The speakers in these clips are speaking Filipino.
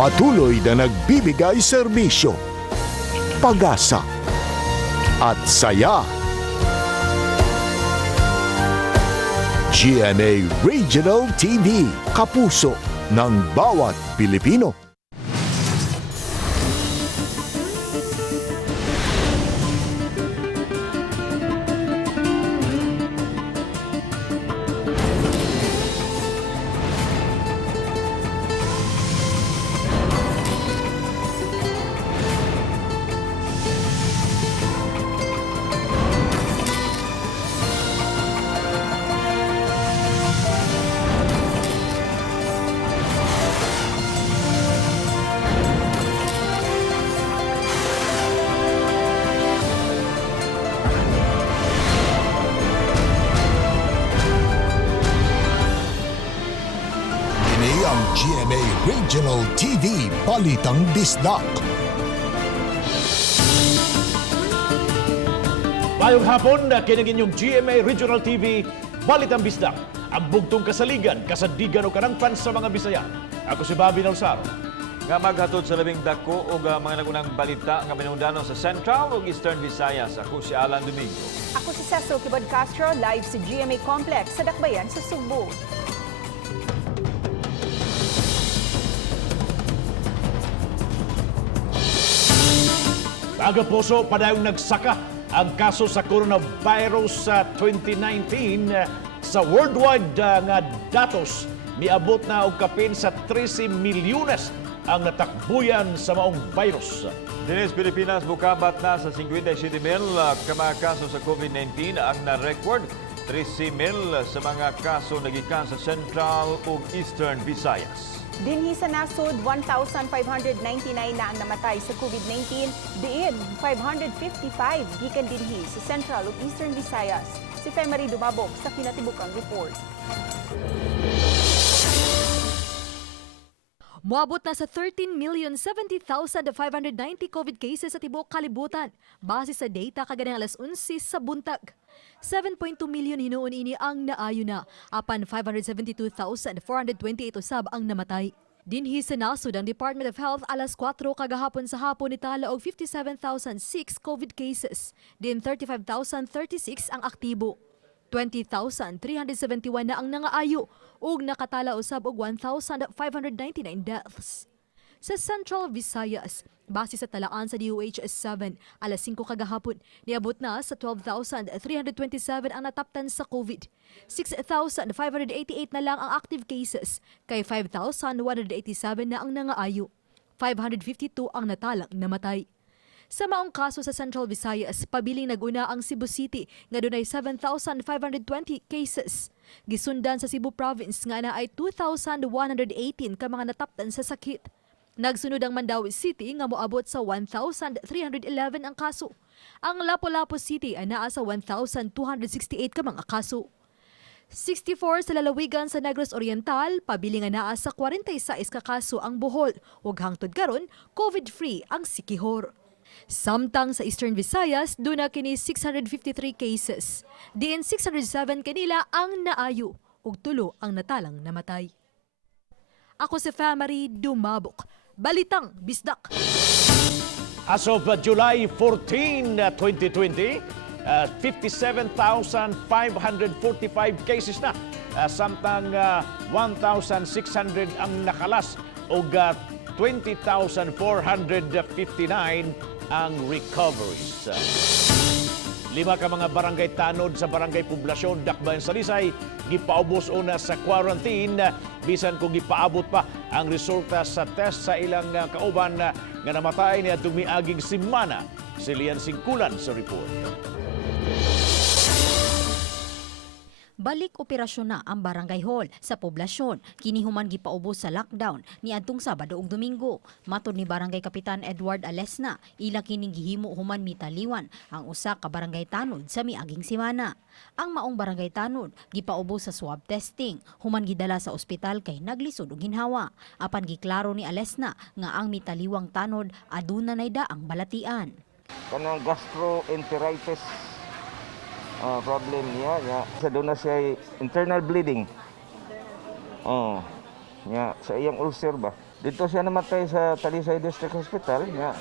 Patuloy na nagbibigay serbisyo, pag-asa at saya. GMA Regional TV, kapuso ng bawat Pilipino. Ang GMA Regional TV, Balitang Bisdak. Mayong hapon na kinagin yung GMA Regional TV, Balitang Bisdak. Ang bugtong kasaligan, kasadigan o karangpan sa mga Bisaya. Ako si Bobby Nalsaro. Nga maghatod sa labing dako o mga nagunang balita nga minungdanon sa Central o Eastern Visayas. Ako si Alan Domingo. Ako si Cecil Kibod Castro, live sa GMA Complex sa Dakbayan sa Sugbo. Aga puso, padayong nagsaka ang kaso sa coronavirus sa 2019 sa worldwide nga datos. Miabot na og kapin sa 13 milyones ang natakbuyan sa maong virus. Dinis Pilipinas, bukabat na sa 57,000 ka mga kaso sa COVID-19 ang na-record. 13,000 sa mga kaso nagikan sa Central o Eastern Visayas. Dinhi sa nasod, 1,599 na ang namatay sa COVID-19, diin 555 gikan dinhi sa Central ug Eastern Visayas. Si Femari Dumabog sa kinatibukang report. Moabot na sa 13,070,590 COVID cases sa tibuok kalibutan base sa data kaganang alas 11 sa buntag. 7.2 milyon hinuon ini ang naayo na, apan 572,428 usab ang namatay. Dinhi sa nasod ang Department of Health alas 4 kagahapon sa hapon nitala og 57,006 COVID cases, din 35,036 ang aktibo. 20,371 na ang nangaayo ug nakatala usab og 1,599 deaths. Sa Central Visayas, base sa talaan sa DOH-7, alas 5 kagahapon, niabot na sa 12,327 ang nataptan sa COVID. 6,588 na lang ang active cases, kay 5,187 na ang nangaayo. 552 ang natalang namatay. Sa maong kaso sa Central Visayas, pabiling naguna ang Cebu City nga dunay 7,520 cases. Gisundan sa Cebu Province nga na ay 2,118 ka mga nataptan sa sakit. Nagsunod ang Mandawi City nga moabot sa 1,311 ang kaso. Ang Lapu-Lapu City ay naa sa 1,268 ka mga kaso. 64 sa lalawigan sa Negros Oriental, pabiling nga naa sa 46 ka kaso ang Bohol, ug hangtod karon COVID-free ang Siquijor. Samtang sa Eastern Visayas, duna kini 653 cases. Diin 607 kanila ang naayo ug tulo ang natalang namatay. Ako si Femari Dumabok, Balitang Bisdak. As of July 14, 2020, 57,545 cases na. Samtang 1,600 ang nakalas o 20,459 ang recoveries. 5 ka mga barangay tanod sa barangay poblasyon Dakbayan Salisay gipaubos una sa quarantine bisan kung gipaabot pa ang resulta sa test sa ilang kauban nga namatay niya tumiaging semana. Si Lian Singkulan sa report. Balik operasyon na ang barangay hall sa poblasyon. Kini human gipaubos sa lockdown ni adtong Sabado ug Domingo. Matod ni Barangay Kapitan Edward Alesna, ila kining gihimo human mitaliwan ang usa ka barangay tanod sa miaging semana. Ang maong barangay tanod gipaubos sa swab testing, human gidala sa ospital kay naglisod og ginhawa. Apan giklaro ni Alesna nga ang mitaliwang tanod aduna nay daang balatian. Kanang gastroenteritis problem niya sa doon na siya internal bleeding. Niya sa iyang ulcer ba. Dito siya namatay sa Talisay District Hospital nga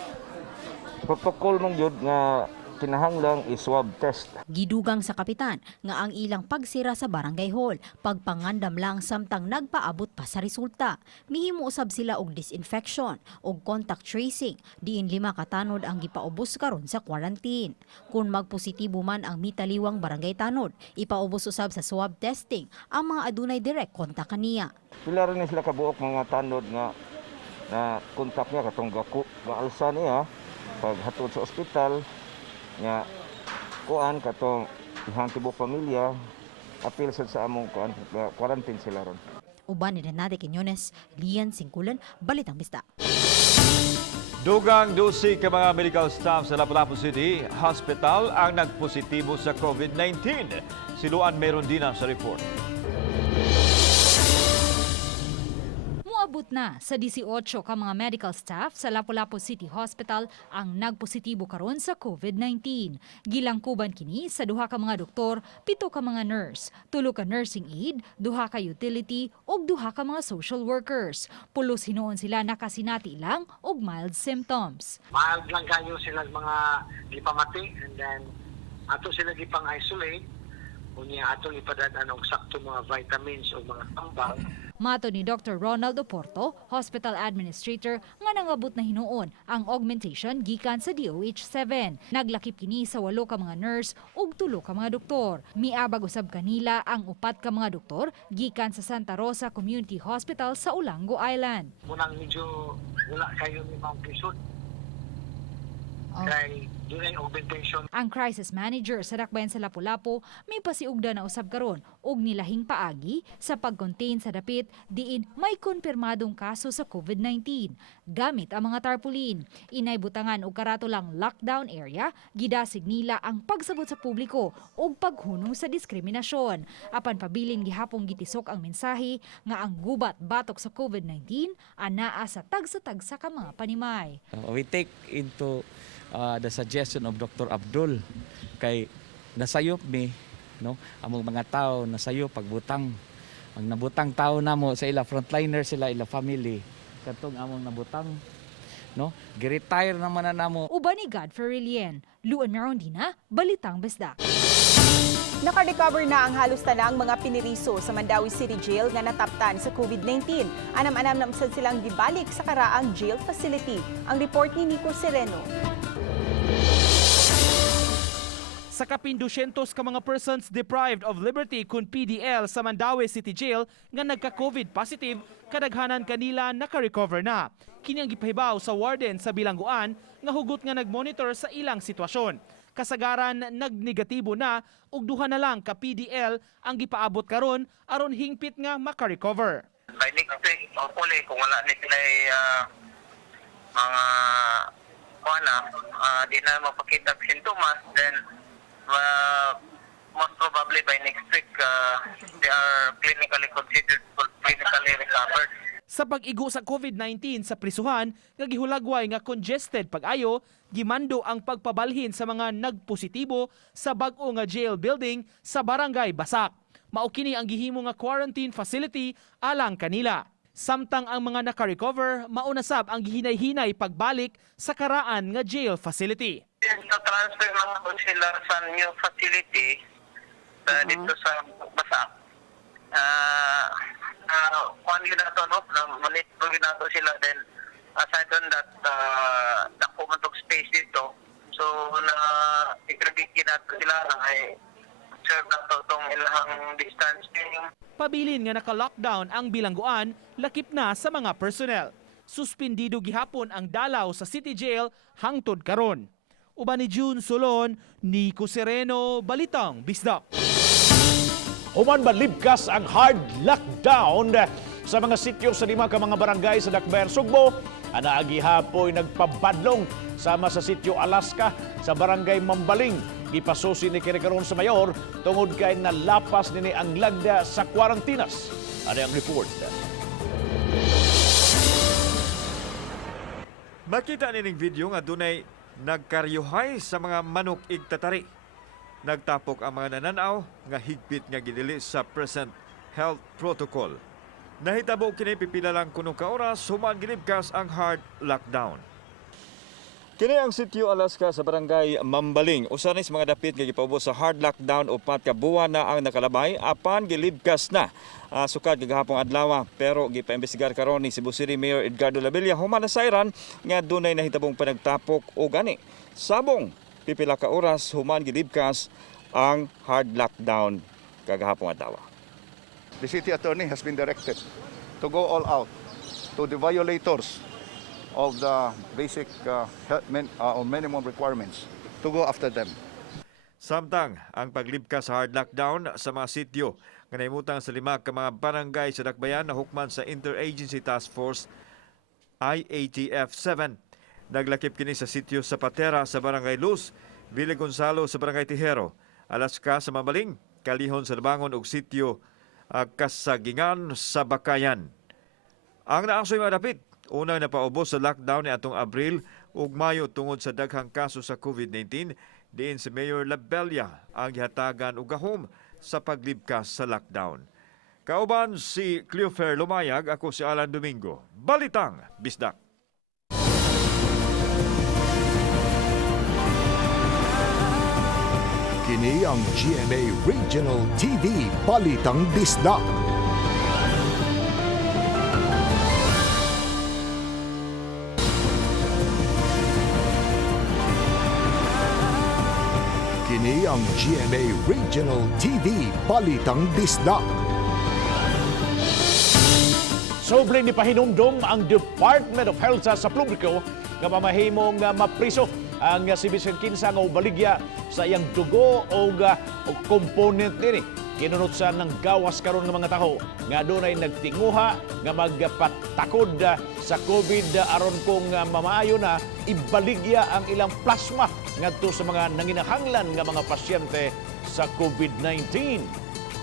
protocol mong yun nga kinahanglang i-swab test. Gidugang sa kapitan nga ang ilang pagsira sa barangay hall, pagpangandam lang samtang nagpaabot pa sa resulta. Mihimo usab sila og disinfection og contact tracing, diin 5 katanod ang gipaubos karon sa quarantine. Kung magpositibo man ang mitaliwang barangay tanod, ipaubos usab sa swab testing ang mga adunay direct kontak kaniya. Pila rin sila kabuok mga tanod nga na kontak niya katong gaalsa niya pag hatod sa ospital nga kuan katong ihang tibuok pamilya apil sa among kuan quarantine sila ron. Uban ni Renate Quiñones, Lian Singkulan, Balitang Bisdak. Dugang 12 ka mga medical staff sa Lapu-Lapu City Hospital ang nagpositibo sa COVID-19. Siluan meron din sa report. Moabot na sa 18 ka mga medical staff sa Lapu-Lapu City Hospital ang nagpositibo karon sa COVID-19. Gilangkuban kini sa 2 ka mga doktor, 7 ka mga nurse, 3 ka nursing aide, 2 ka utility ug 2 ka mga social workers. Pulos hinuon sila nakasinati lang og mild symptoms. Mild lang kayo sila mga gipamati and then ato sila gipang isolate unya ato ipadaan og sakto mga vitamins o mga tambal. Mato ni Dr. Ronald Oporto, hospital administrator, nga nangabot na hinuon ang augmentation gikan sa DOH-7. Naglakip kini sa 8 ka mga nurse ug 3 ka mga doktor. Miabag usab kanila ang 4 ka mga doktor gikan sa Santa Rosa Community Hospital sa Ulango Island. Munang medyo wala kayo ni Mount Pisot. Kay dunay augmentation. Ang crisis manager sa Dakbayan sa Lapu-Lapu may pasiugda na usab karon og nilahing paagi sa pag-contain sa dapit diin may konfirmadong kaso sa COVID-19 gamit ang mga tarpaulin. Inay butangan og karato lang lockdown area, gidasig nila ang pagsabot sa publiko og paghunong sa diskriminasyon. Apan pabilin gihapong gitisok ang mensahe nga ang gubat batok sa COVID-19 anaa sa tagsa-tagsa ka mga panimay. We take into the suggestion of Dr. Abdul kay nasayop mi no among mga tao nasayop pagbutang ang nabutang tao namo sa ila frontliner sila ila family katong among nabutang no gi-retire naman na namo. Uban ni Godfrey Lien, Luan Marondina, Balitang Bisdak. Naka-recover na ang halos tanang mga piniriso sa Mandawi City Jail nga nataptan sa COVID-19. Anam-anam na usad silang gibalik sa karaang jail facility. Ang report ni Nico Sereno. Sa kapin 200 ka mga persons deprived of liberty kun PDL sa Mandawi City Jail nga nagka-COVID positive, kadaghanan kanila naka-recover na. Kini ang gipahibaw sa warden sa bilangguan nga hugot nga nagmonitor sa ilang sitwasyon. Kasagaran nagnegatibo na ug 2 na lang ka PDL ang gipaabot karon aron hingpit nga maka-recover. By next week, hopefully, kung wala ni sila mga di na mapakita ang sintomas, then most probably by next week, they are clinically considered for clinically recovered. Sa pag-igo sa COVID-19 sa prisuhan, nga gihulagway nga congested pag-ayo, gimando ang pagpabalhin sa mga nagpositibo sa bag-o nga jail building sa Barangay Basak. Mao kini ang gihimo nga quarantine facility alang kanila. Samtang ang mga naka-recover, mauna sab ang gihinay-hinay pagbalik sa karaan nga jail facility. Transfer lang po sila sa new facility dito sa Basak. Kung ginato, monitor ginato sila, then aside on that, dagkung space dito. So, i-credit ginato sila na ay serve na to itong ilang distancing. Pabilin nga naka-lockdown ang bilangguan, lakip na sa mga personnel. Suspindido gihapon ang dalaw sa City Jail hangtod karon. Uban ni June Solon, Nico Sereno, Balitang Bisdak. Human malibkas ang hard lockdown sa mga sityo sa 5 ka mga barangay sa Dakbayan, Sugbo. Anaagi hapoy nagpabadlong sama sa sityo Alaska sa barangay Mambaling. Gipasusi ni kinikaroon sa mayor tungod kay nalapas nini ang lagda sa kwarantinas. Ano ang report? Makita nining video nga dunay nagkaryuhay sa mga manok igtatari. Nagtapok ang mga nananaw nga higpit nga gidili sa present health protocol. Nahitabo kini pipila lang kuno ka oras human gilibkas ang hard lockdown. Kini ang sitio Alaska sa barangay Mambaling. Usa ni sa mga dapit nga gipaubos sa hard lockdown upat ka buwan na ang nakalabay apan gilibkas na sukad kagahapong adlaw, pero gipaimbestigar karon ni Cebu City Mayor Edgardo Labilla human na sayran nga dunay nahitabong panagtapok o gani. Sabong pipila ka oras human gilibkas ang hard lockdown kagahapong adlaw. The city attorney has been directed to go all out to the violators of the basic or minimum requirements, to go after them. Samtang ang paglibkas sa hard lockdown sa mga sityo nga nahimutang sa 5 ka mga barangay sa Dakbayan na hukman sa Interagency Task Force IATF 7. Naglakip kini sa sityo sa Patera sa Barangay Luz, Villa Gonzalo sa Barangay Tijero, Alaska sa Mambaling, Kalihon sa Labangon ug sityo Kasagingan sa Bakayan. Ang naangsoy mga dapit, unang napaubos sa lockdown ni atong Abril ug Mayo tungod sa daghang kaso sa COVID-19, diin si Mayor Labella ang gihatagan og gahom sa paglibkas sa lockdown. Kauban si Cleofer Lumayag, ako si Alan Domingo. Balitang Bisdak. Kini ang GMA Regional TV Balitang Bisdak. Kini ang GMA Regional TV Balitang Bisdak. Sobre ni pahinumdom ang Department of Health sa publiko nga mamahimong mapriso ang si Bisan Kinsa nga ubaligya sa iyang dugo o component nini. Kinunutsan ng gawas karon ng mga taho nga dunay nagtinguha nga magpatakod sa COVID aron kung mamaayo na ibaligya ang ilang plasma ngadto sa mga nanginahanglan nga mga pasyente sa COVID-19.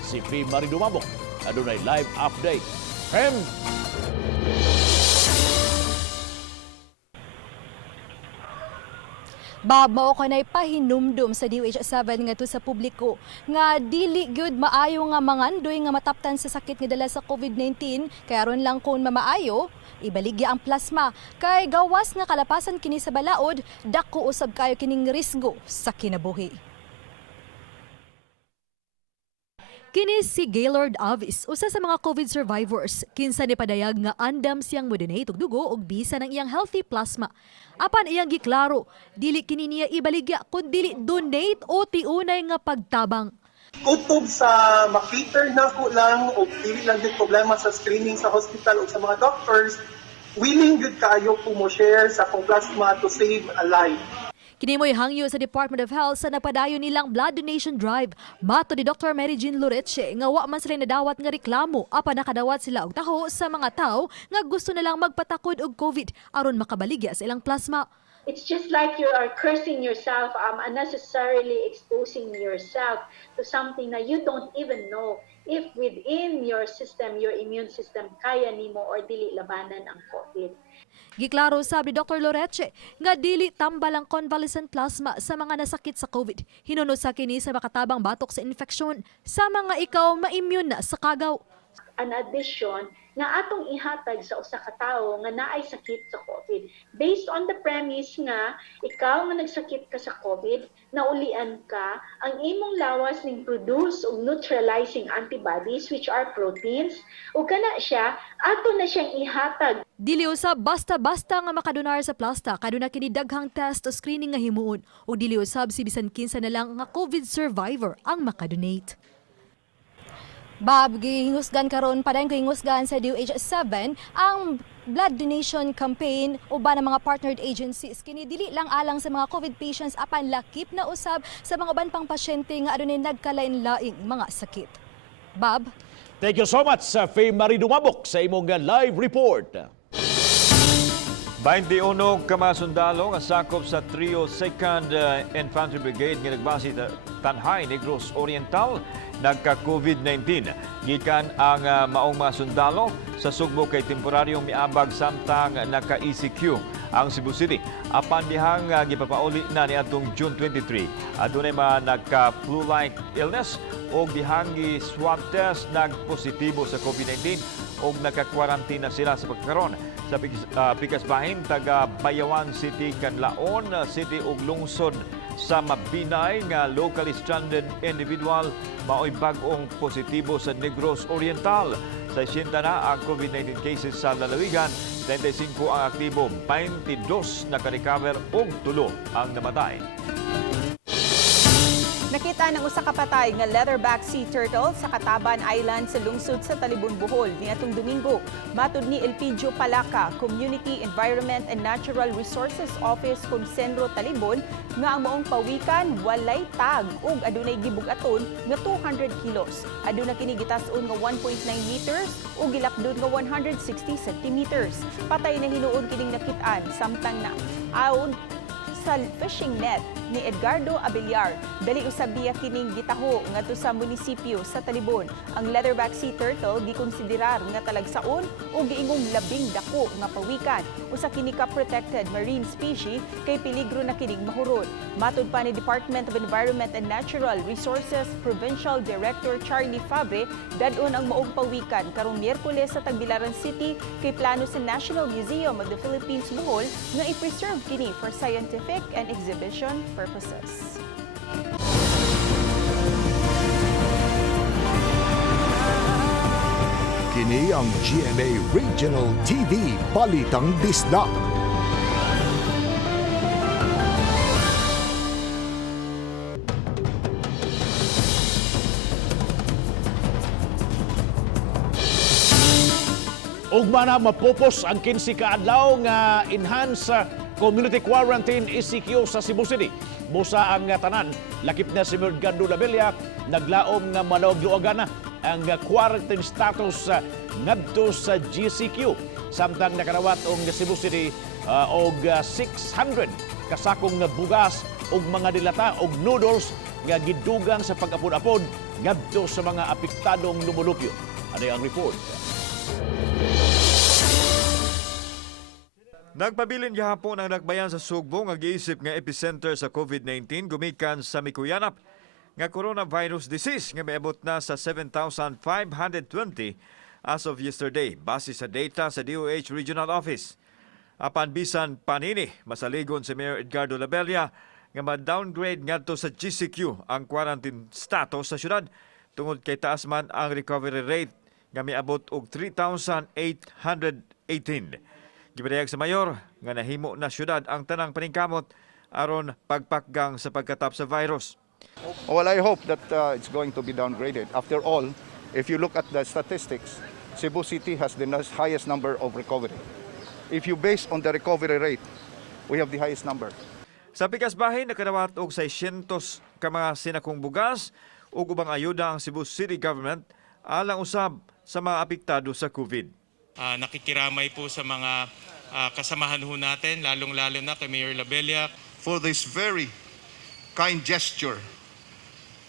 Si P. Marie Dumabok adunay live update. Fem. Bob, mao kanay pahinumdum sa DOH7 ngadto sa publiko nga dili gyud maayo nga mangandoy nga mataptan sa sakit nga dala sa COVID-19 kay aron lang kun mamaayo ibaligya ang plasma kay gawas nga kalapasan kini sa balaod dako usab kayo kining risgo sa kinabuhi. Kini si Gaylord Avis, usa sa mga COVID survivors. Kinsa ni padayag nga andam siyang mo-donate og dugo og bisa ng iyang healthy plasma. Apan iyang giklaro, dili kini niya ibaligya kun dili donate o tiunay nga pagtabang. Kutob sa makiter na ko lang o dili lang din problema sa screening sa hospital o sa mga doctors, willing good kayo po mo share sa akong plasma to save a life. Kini mo'y hangyo sa Department of Health sa nagpadayon nilang blood donation drive. Mato ni Dr. Mary Jean Loreche nga wa man sila nadawat nga reklamo apan nakadawat sila og taho sa mga tao nga gusto nilang magpatakod og COVID aron makabaligya sa ilang plasma. It's just like you are cursing yourself, unnecessarily exposing yourself to something that you don't even know if within your system, your immune system, kaya nimo or dili labanan ang COVID. Giklaro sabi Dr. Loreche nga dili tambal ang convalescent plasma sa mga nasakit sa COVID. Hinuno sa kini sa makatabang batok sa infeksyon sa mga ikaw ma-immune na sa kagaw. An addition nga atong ihatag sa usa ka tawo nga naay sakit sa COVID. Based on the premise nga ikaw nga nagsakit ka sa COVID, naulian ka, ang imong lawas ning produce og neutralizing antibodies which are proteins, ug kana siya ato na siyang ihatag. Dili usab basta-basta nga makadonar sa plasta kaduna kini daghang test o screening nga himuon ug dili usab si bisan kinsa na lang nga COVID survivor ang makadonate. Bob, gihingusgan karon padayon ko hingusgan sa DOH7 ang blood donation campaign uban ng mga partnered agencies. Kini dili lang alang sa mga COVID patients apan lakip na usab sa mga uban pang pasyente nga adunay nagkalain-laing mga sakit. Bob? Thank you so much sa Faye Marie Dumabok sa imong live report. 21 ka mga sundalo nga sakop sa Trio 2nd Infantry Brigade nga nagbase sa Tanhay, Negros Oriental nagka-COVID-19. Gikan ang maong mga sundalo sa sugbo kay temporaryong miabag samtang naka-ECQ ang Cebu City. Apan dihang gipapauli na ni atong June 23. Adunay mga nagka-flu-like illness o dihang gi-swab test nagpositibo sa COVID-19 o nakakwarantina sila sa pagkakaroon. Sa Pikasbahin, taga Bayawan City, Canlaon City ug lungsod sa Mabinay nga locally stranded individual mao'y bag-ong positibo sa Negros Oriental. Sa 80 na ang COVID-19 cases sa lalawigan, 35 ang aktibo, 22 naka-recover ug 3 ang namatay. Nakita ng usa ka patay nga leatherback sea turtle sa Kataban Island sa lungsod sa Talibon, Bohol niadtong Domingo. Matud ni Elpidio Palaca, Community Environment and Natural Resources Office Consenro Talibon, nga ang maong pawikan walay tag ug adunay gibug-aton nga 200 kilos. Aduna kini gitas-on nga 1.9 meters ug gilapdon nga 160 centimeters. Patay na hinuon kining nakit-an samtang na aud sa fishing net ni Edgardo Abiliar. Dali usab biya kining gitaho ngadto sa munisipyo sa Talibon. Ang leatherback sea turtle gikonsiderar nga talagsaon o giingong labing dako nga pawikan. Usa kini ka protected marine species kay peligro na kining mahurot. Matud pa ni Department of Environment and Natural Resources Provincial Director Charlie Fabre, dadon ang maong pawikan karong Miyerkules sa Tagbilaran City kay plano sa National Museum of the Philippines Bohol nga i-preserve kini for scientific and exhibition purposes. Kini ang GMA Regional TV Balitang Bisdak. Ugma na mapupos ang 15 ka adlaw nga enhanced community quarantine ECQ sa Cebu City. Busa ang tanan, lakip na si Edgardo Labella, naglaom nga manawag-luagan na ang quarantine status ngadto sa GCQ. Samtang nakarawat ang Cebu City og 600 kasakong bugas og mga dilata og noodles nga gidugang sa pag-apod-apod ngadto sa mga apektadong lumulupyo. Ano ang report? Nagpabilin gihapon ang nagbayan sa Sugbo nga giisip nga epicenter sa COVID-19 gumikan sa Mikuyanap nga coronavirus disease nga miabot na sa 7,520 as of yesterday base sa data sa DOH Regional Office. Apan bisan panini masaligon si Mayor Edgardo Labella nga ma-downgrade ngadto sa GCQ ang quarantine status sa syudad tungod kay taas man ang recovery rate nga miabot og 3,818. Gipadayag sa mayor nga nahimo na syudad ang tanang paningkamot aron pagpakgang sa pagkatap sa virus. Well, I hope that it's going to be downgraded. After all, if you look at the statistics, Cebu City has the highest number of recovery. If you base on the recovery rate, we have the highest number. Sa Pikasbahin, nakadawat og 600 ka mga sinakong bugas ug ubang ayuda ang Cebu City Government alang usab sa mga apektado sa COVID. Nakikiramay po sa mga kasamahan ho natin, lalong-lalo na kay Mayor Labella. For this very kind gesture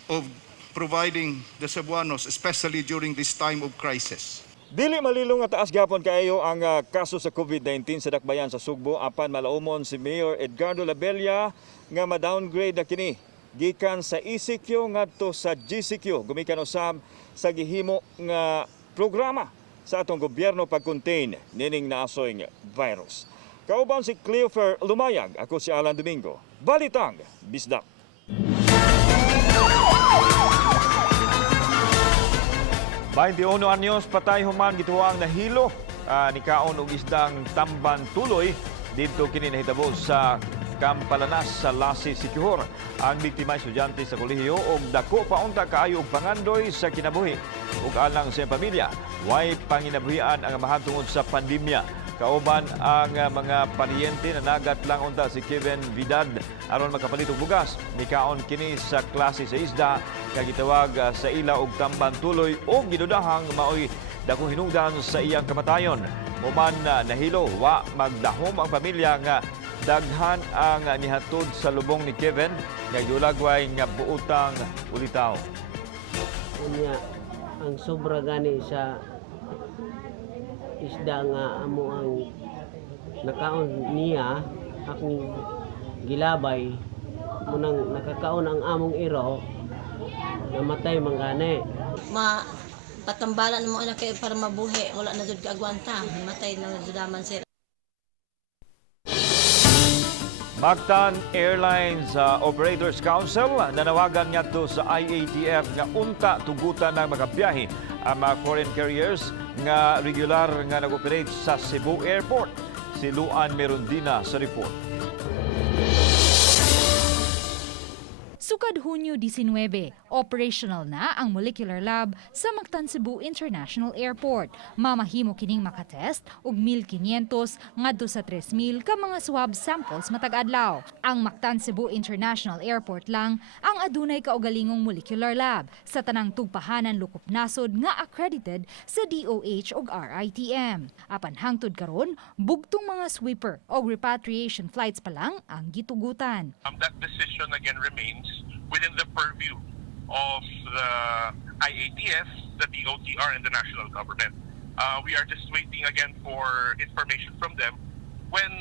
of providing the Cebuanos, especially during this time of crisis. Dili malilong nga taas gyapon kaayo ang kaso sa COVID-19 sa dakbayan sa Sugbo apan malaumon si Mayor Edgardo Labella nga ma-downgrade na kini gikan sa ECQ ngadto sa GCQ gumikan usab sa gihimo nga programa sa atong gobyerno pag-contain nining naasoy nga virus. Kauban si Cleofer Lumayag, ako si Alan Domingo. Balitang Bisdak. 21 anyos patay human gituang nahilo ni kaon og isdang tamban tuloy didto kini nahitabo sa Kampalanas sa Lasi, Siquijor. Ang biktima estudyante sa kolehiyo og dako paunta kaayo og pangandoy sa kinabuhi ug alang sa pamilya. Way panginabuhian ang amahan tungod sa pandemya. Kauban ang mga paryente na nagat lang unta si Kevin Vidal aron makapalit og bugas. Nikaon kini sa klase sa isda kag gitawag sa ila og tamban tuloy og gidudahang maoy dakong hinungdan sa iyang kamatayon. Human nahilo wa magdahom ang pamilya nga daghan ang nihatod sa lubong ni Kevin nga giulagway nga buutang ulitaw. Unya ang sobra gani sa isda nga amo ang nakaon niya akong gilabay munang nakakaon ang among iro namatay man gani. patambalan mo na kayo para mabuhi, wala na jud kaagwanta, matay na jud man sir. Mactan Airlines Operators Council nanawagan niya to sa IATF nga unta tugutan ng mga biyahe ang mga foreign carriers nga regular nga nag-operate sa Cebu Airport. Si Luan Merundina sa report. Sukad Hunyo 19, operational na ang molecular lab sa Mactan Cebu International Airport. Mamahimo kining makatest og 1,500 ngadto sa 3,000 ka mga swab samples matag adlaw. Ang Mactan Cebu International Airport lang ang adunay kaugalingong molecular lab sa tanang tugpahanan lukop nasod nga accredited sa DOH ug RITM. Apan hangtod karon, bugtong mga sweeper o repatriation flights pa lang ang gitugutan. That decision again remains within the purview of the IATF, the DOTR, and the national government. We are just waiting again for information from them when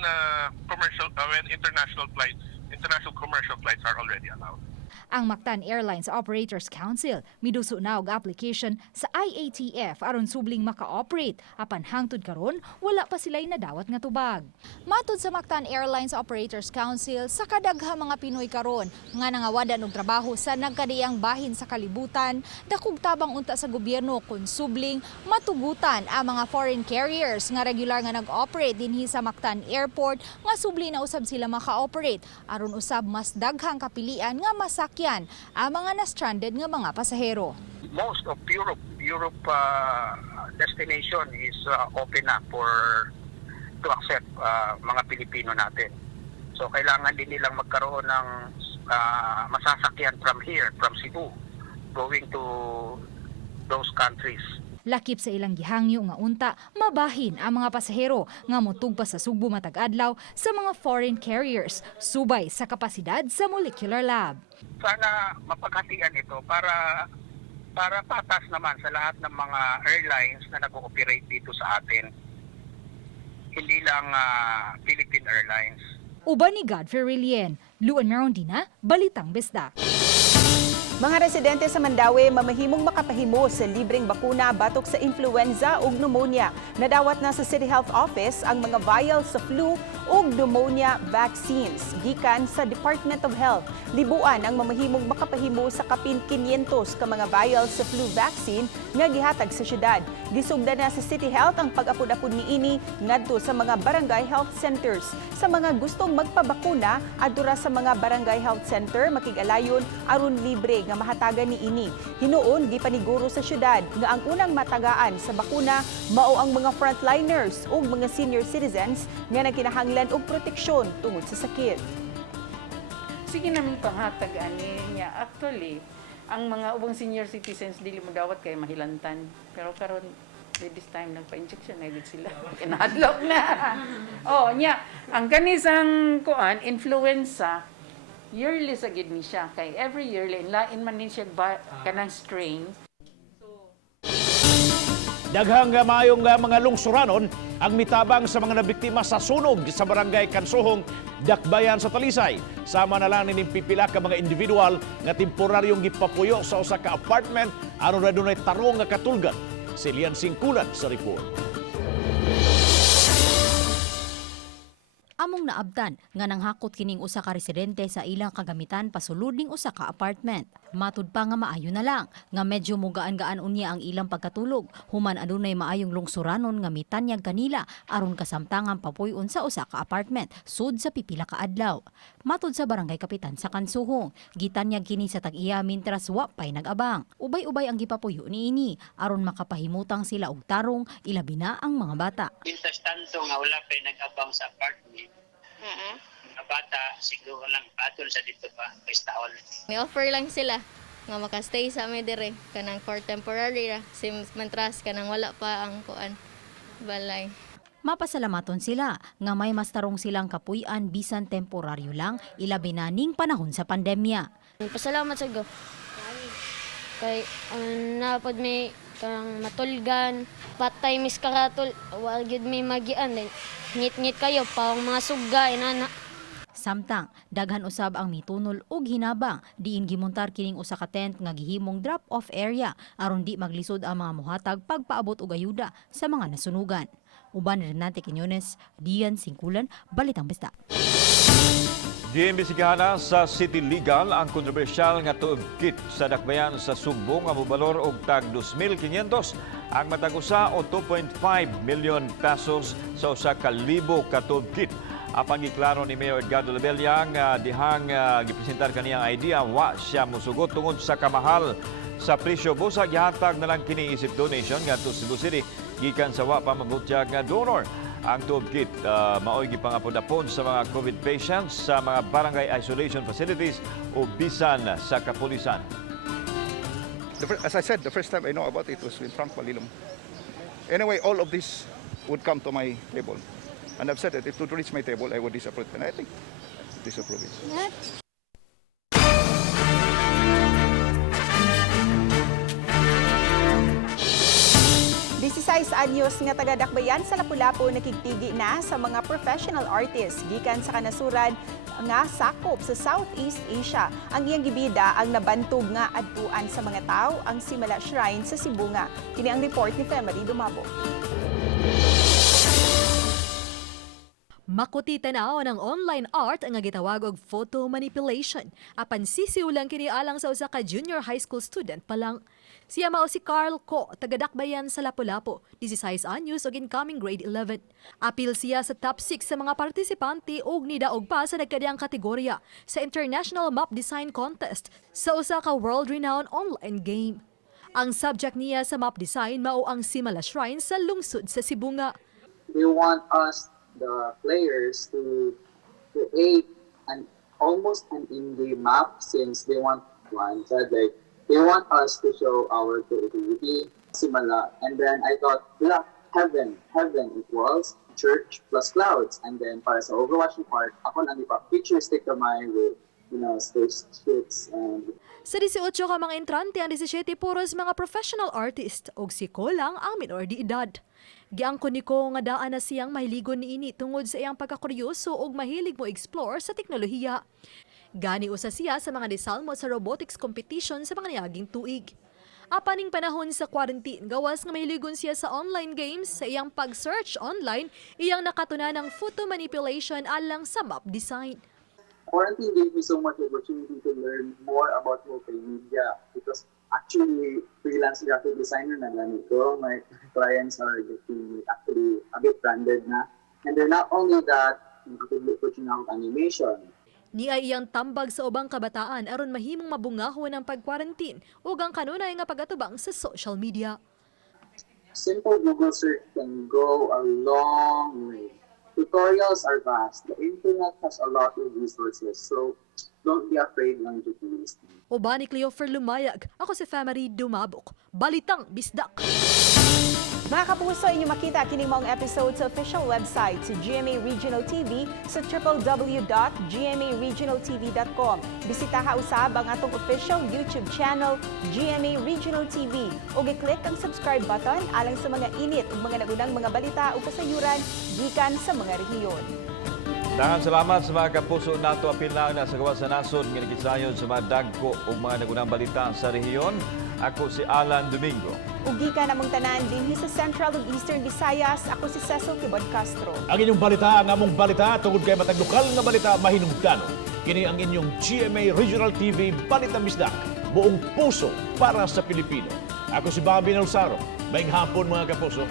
international commercial flights are already allowed. Ang Mactan Airlines Operators Council miduso na og application sa IATF aron subling maka-operate apan hangtod karon wala pa sila'y nadawat nga tubag. Matud sa Mactan Airlines Operators Council sa kadaghang mga Pinoy karon nga nangawadan og trabaho sa nagkadiyang bahin sa kalibutan, dakog tabang unta sa gobyerno kun subling matugutan ang mga foreign carriers nga regular nga nag-operate dinhi sa Mactan Airport nga subli na usab sila maka-operate aron usab mas daghang kapilian nga masakyan ang mga na-stranded nga mga pasahero. Most of Europe destination is open na to accept mga Pilipino natin. So kailangan din nilang magkaroon ng masasakyan from here, from Cebu, going to those countries. Lakip sa ilang gihangyo nga unta, mabahin ang mga pasahero nga motugpa sa Subo matag adlaw sa mga foreign carriers, subay sa kapasidad sa molecular lab. Sana mapaghatian ito para patas naman sa lahat ng mga airlines na nag-ooperate dito sa atin. Hindi lang Philippine Airlines. Uban ni Godfrey Rilien, Luan Merondina, Balitang Bisdak. Mga residente sa Mandaue mamahimong makapahimo sa libreng bakuna batok sa influenza ug pneumonia. Nadawat na sa City Health Office ang mga vials sa flu ug pneumonia vaccines gikan sa Department of Health. Libuan ang mamahimong makapahimo sa kapin 500 ka mga vials sa flu vaccine nga gihatag sa syudad. Gisugdan na sa City Health ang pag-apod-apod niini ngadto sa mga barangay health centers. Sa mga gustong magpabakuna, adtura sa mga barangay health center makig-alayon aron libre nga mahatagan niini. Hinuon gipaniguro sa syudad nga ang unang matagaan sa bakuna mao ang mga frontliners ug mga senior citizens nga nagkinahanglan og proteksyon tungod sa sakit. Sige namin panghatag ani niya. Actually, ang mga ubang senior citizens dili mo dawat kay mahilantan. Pero karon this time nagpa-injection na gid sila. Inadlock na. Oh, nya ang kanisang kuan influenza yearly sa gid ni siya kay every yearly lain man ni siya kanang strain. Daghang mayong mga lungsuranon ang mitabang sa mga nabiktima sa sunog sa barangay Kansohong, Dakbayan sa Talisay. Sama na lang ning pipila ka mga individual nga temporaryong gipapuyo sa usa ka apartment aron na dunay tarong nga katulgan. Si Lian Singkulan sa report. Among naabtan nga nanghakot kining usa ka residente sa ilang kagamitan pasulod ning usa ka apartment. Matud pa nga maayo na lang nga medyo mugaan-gaan unya ang ilang pagkatulog human adunay maayong lungsuranon nga mitanyag kanila aron kasamtangan papuy-on sa usa ka apartment sud sa pipila ka adlaw. Matud sa barangay kapitan sa Kansuhong, gitanyag kini sa tag-iya mintras wa pay nag-abang. Ubay-ubay ang gipapuyo niini aron makapahimutang sila og tarong ilabi na ang mga bata. Mintas tanto nga wala pay nag-abang sa apartment. Mga bata, siguro lang patol sa dito pa, paistaon. May offer lang sila nga makastay sa amin dire kanang for temporary ra simantras kanang wala pa ang kuan balay. Mapasalamaton sila nga may mas tarong silang kapuy-an bisan temporaryo lang ilabi na ning panahon sa pandemya. Pasalamat sa go. Kay napod may karang matulgan, patay mis karatol, wag gyud may magian din. Ngit-ngit kayo pa ang mga suga inana. Samtang daghan usab ang mitunol og hinabang diin gimontar kining usa ka tent nga gihimong drop-off area aron di maglisod ang mga mohatag pagpaabot og ayuda sa mga nasunugan. Uban Renate Quiñones, Dian Singkulan, Balitang Bisdak. Giimbestigahan sa City Legal ang kontrobersyal nga tuig kit sa dakbayan sa Sumbong nga mobalor og tag 2,500 ang matag usa o 2.5 million pesos sa usa ka libo ka tuig kit. Apang giklaro ni Mayor Edgardo Labella nga dihang gipresentar kaniyang idea wa siya mosugot tungod sa kamahal sa presyo. Busa gihatag na lang kini isip donation ngadto sa Cebu City gikan sa wa pa mabutyag nga donor. Ang tube kit mao'y gipangapod-apod sa mga COVID patients sa mga barangay isolation facilities o bisan sa kapulisan. As I said, the first time I know about it was with Frank Palilom. Anyway, all of this would come to my table. And I've said that if it would reach my table, I would disapprove. And I think disapprove it. Anyos nga taga-Dakbayan sa Lapu-Lapu nakigtigi na sa mga professional artists gikan sa kanasuran nga sakop sa Southeast Asia. Ang iyang gibida ang nabantog nga adtuan sa mga tao ang Simala Shrine sa Cebu nga. Kini ang report ni Femari Dumabo. Makuti tanaw ng online art nga gitawag og photo manipulation. Apan sisiulang kini alang sa usa ka junior high school student pa lang. Siya mao si Carl Ko, taga-Dakbayan sa Lapu-Lapu, 16 anyos ug incoming grade 11. Apil siya sa top 6 sa mga partisipante ug nidaog pa sa nagkadiyang kategorya sa International Map Design Contest sa usa ka world-renowned online game. Ang subject niya sa map design mao ang Simala Shrine sa lungsod sa Cebu nga. They want us, the players, to create almost an in-game map since they want they want us to show our creativity, Simala. And then I thought, heaven equals church plus clouds. And then para sa overwatching part, ako lang ipa picture stick kamay with, spaceships and... Sa 18 ka mga entrante, ang 17 puros mga professional artist ug si Ko lang ang minor de edad. Giangkon ni Ko nga daan na siyang mahiligon niini tungod sa iyang pagkakuryoso ug mahilig mo explore sa teknolohiya. Gani usa siya sa mga nisalmo sa robotics competition sa mga niaging tuig. Apaning panahon sa quarantine, gawas nga mahiligon siya sa online games, sa iyang pag-search online, iyang nakatunan ng photo manipulation alang sa map design. Quarantine gave me so much opportunity to learn more about multimedia because actually freelance graphic designer na ganit ko. My clients are getting actually a bit branded na. And then not only that, nakatulog ng animation. Ni ay iyang tambag sa ubang kabataan aron mahimong mabungahon ang pag-quarantine ug ang kanunay nga pagatubang sa social media. Simple Google search can go a long way. Tutorials are vast. The internet has a lot of resources, so don't be afraid lang to use them. Uban ni Cleofer Lumayag, ako si Femari Dumabok, Balitang Bisdak. Mga kapuso, inyo makita kining mga episode sa official website sa GMA Regional TV sa www.gmaregionaltv.com. Bisitaha usab ang atong official YouTube channel GMA Regional TV ug i-click ang subscribe button alang sa mga init ug mga nagunang mga balita ug kasayuran gikan sa mga rehiyon. Daghang salamat sa mga kapuso nato apil na sa gawas sa nasod nga nagisayon sa mga dagko ug mga nagunang balita sa rehiyon. Ako si Alan Domingo. Ugi ka namang tanan din sa Central ug Eastern Visayas. Ako si Cecil Kibon Castro. Ang inyong balita, ang among balita, tungod kay matag lokal nga balita mahinungkano. Kini ang inyong GMA Regional TV Balitang Bisdak. Buong puso para sa Pilipino. Ako si Bobby Nalsaro. Maayong hapon mga kapuso.